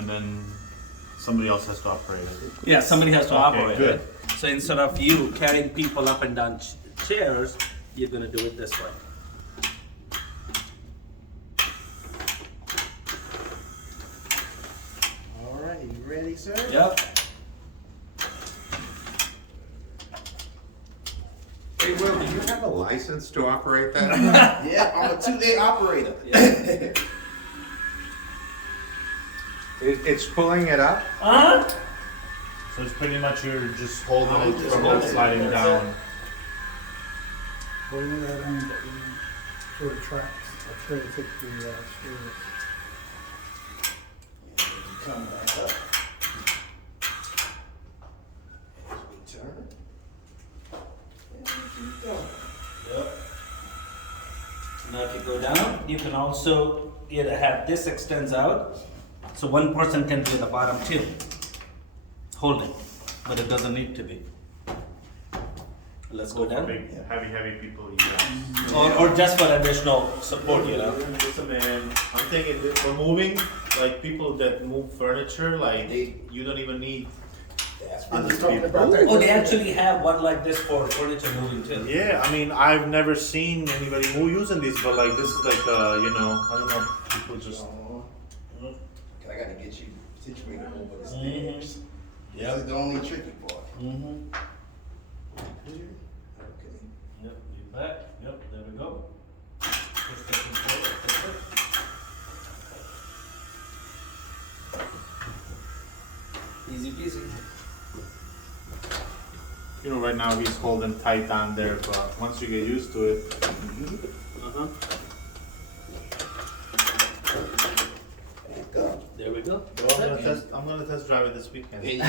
and then somebody else has to operate it. Yeah, somebody has to operate good. it. So instead of you carrying people up and down chairs, you're gonna do it this way. All right, you ready, sir? Yep. Hey, Will, do you have a license to operate that? Yeah, I'm a 2-day operator. It's pulling it up? Uh-huh. So it's pretty much you're just holding I'm it just from holding that it, sliding that's down. Well, you know that end that you sort of tracks. I'll try to take the stairs. Come back up. As we turn. And we keep going. Yep. Now if you go down, you can also either have this extends out, so one person can be at the bottom too, holding, but it doesn't need to be. Let's go For down. big, heavy people, yeah. Or just for additional support, you know? Listen, man, I'm thinking that for moving, like people that move furniture, like you don't even need. That's what we're talking about. Oh, they actually have one like this for furniture moving too. Yeah, I mean, I've never seen anybody using these, but like this is like, you know, I don't know, people just. I gotta get you situated over the stairs. Yep. This is the only tricky part. Mm-hmm. Here. Okay. Yep, you back. Yep, there we go. Push the control, that's it. Easy peasy. You know, right now he's holding tight down there, but once you get used to it. Uh-huh. There you go. There we go. I'm gonna test drive it this weekend. There you go.